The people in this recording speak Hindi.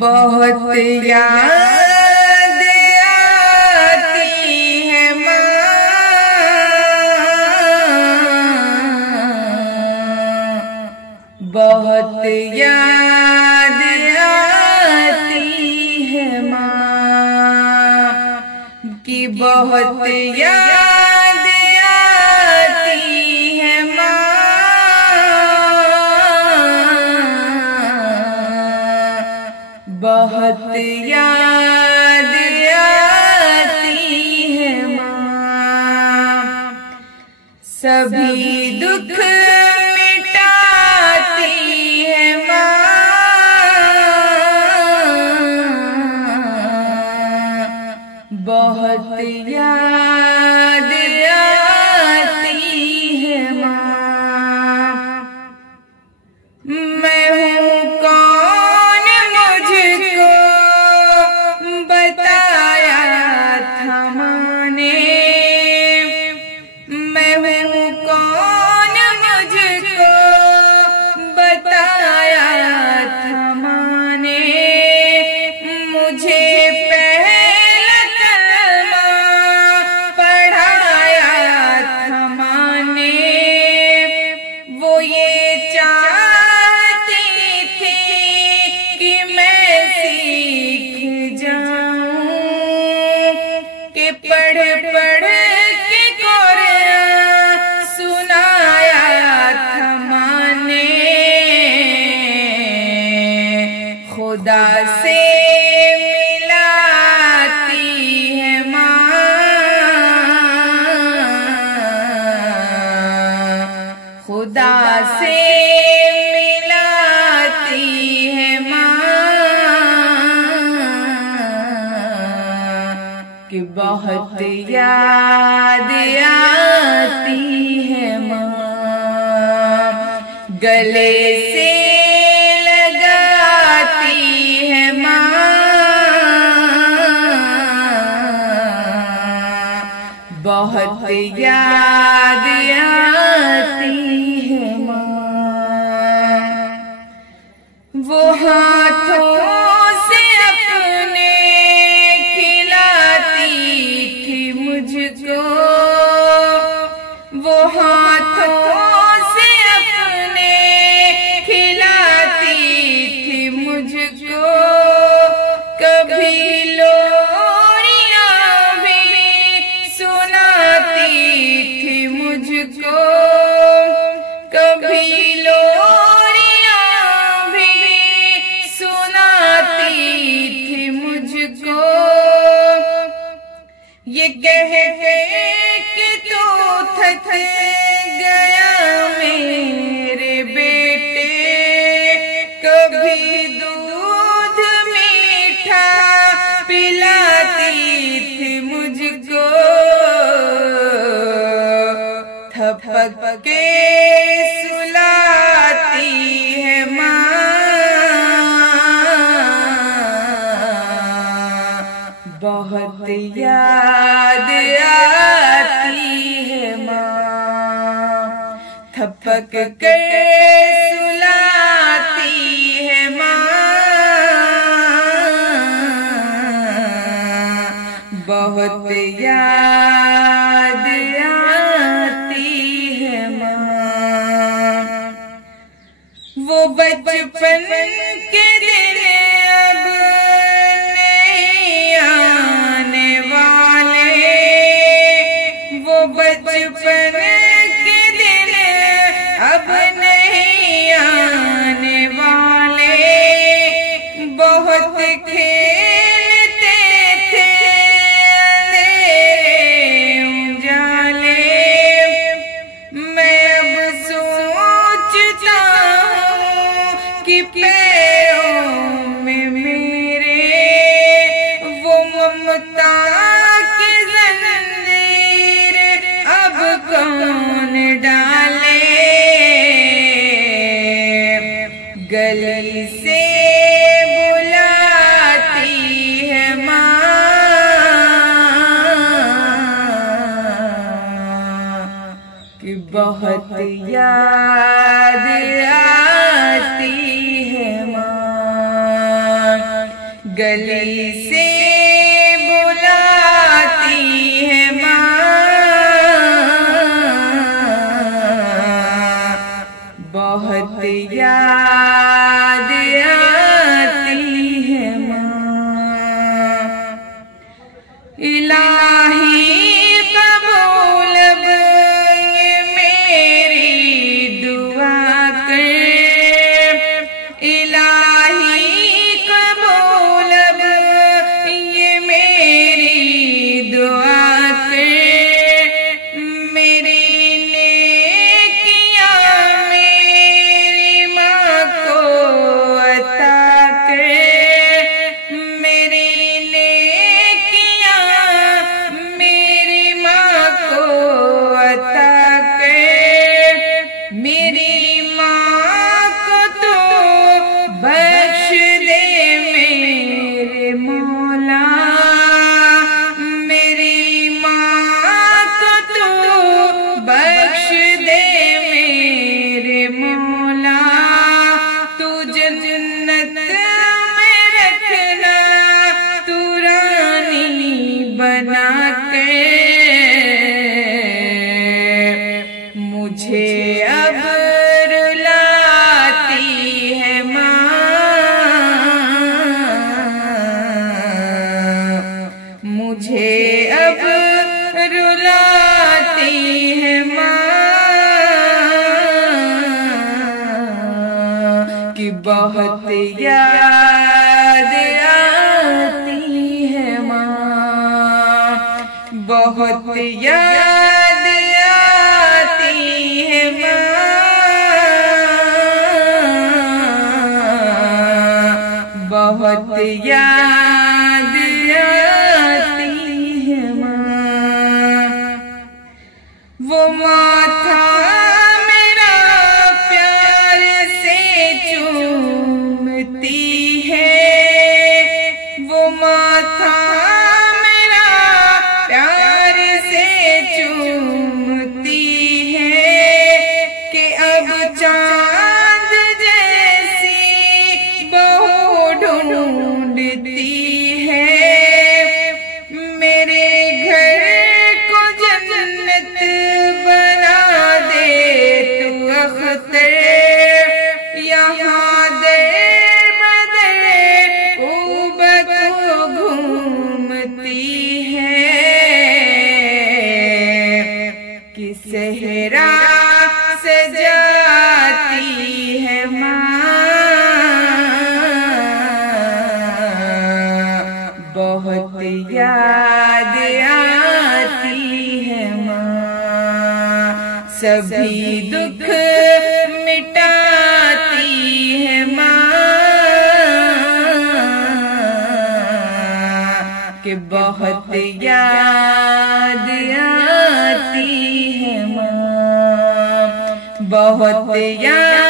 बहुत याद आती है माँ, बहुत याद आती है माँ की, बहुत याद आती है माँ, बहुत याद आती है माँ। सभी दुख मिटाती है माँ, बहुत याद आती है माँ। मैं हूँ कौन, मुझको बताया था माँ ने। मैं हूँ कौन, मुझको बताया था माँ ने। मुझे पहला कलमा पढ़ाया था माँ ने। वो ये चाहती थी कि मैं सीख जाऊं, कि पढ़ पढ़ के कुरान सुनाया था माँ ने। खुदा से मिलाती है माँ, खुदा से मिलाती है माँ, कि बहुत याद आती है माँ। गले से लगाती है माँ, बहुत याद आती है माँ। वो हाथों से अपने खिलाती थी मुझको, वो हाथों से अपने खिलाती थी मुझको। कभी लोरियां भी सुनाती थी मुझको, कभी लोरियां भी सुनाती थी मुझको। ये कह कि तू थक गया मेरे बेटे, कभी दूध मीठा पिलाती थी मुझको। थपक के सुलाती है माँ, बहुत याद आती है माँ। थपक के सुलाती है माँ, बहुत याद आती है माँ। वो बचपन के दिन अब नहीं आने वाले, वो बचपन के दिन अब नहीं आने वाले। बहुत खेलते थे अंधेरे उजाले, मैं अब सोचता हूँ कि पैरों में मेरे वो ममता की जंजीर अब कौन डाले। गली से बुलाती है माँ, कि बहुत याद आती है माँ। गली से बुलाती है माँ, बहुत याद आती है माँ। इलाही कबूल अब ये मेरी दुआ कर, इलाही कबूल अब ये मेरी दुआ कर। मेरी नेकियां मेरी माँ को अता कर, मेरी नेकियां मेरी माँ को अता कर। मेरी माँ को तो बख्श दे मेरे मौला, मेरी माँ को तो बख्श दे मेरे मौला। तू जन्नत में रखना तू रानी बना के, मुझे अब रुलाती है माँ, मुझे अब रुलाती है माँ, कि बहुत याद आती है माँ, बहुत याद आती है माँ, बहुत याद आती है माँ। वो माथा मेरा प्यार से चूमती है, वो माथा मेरा प्यार से चूमती है, कि अब चांद जैसी बहू ढूंढती है। मेरे घर को जन्नत बना दे तू अख्तर, यहाँ दर बदर ऊबक घूमती है, कि सहरा सजाती है माँ, बहुत याद आती है माँ। सभी दुख मिटाती है माँ, कि बहुत याद आती है माँ, बहुत याद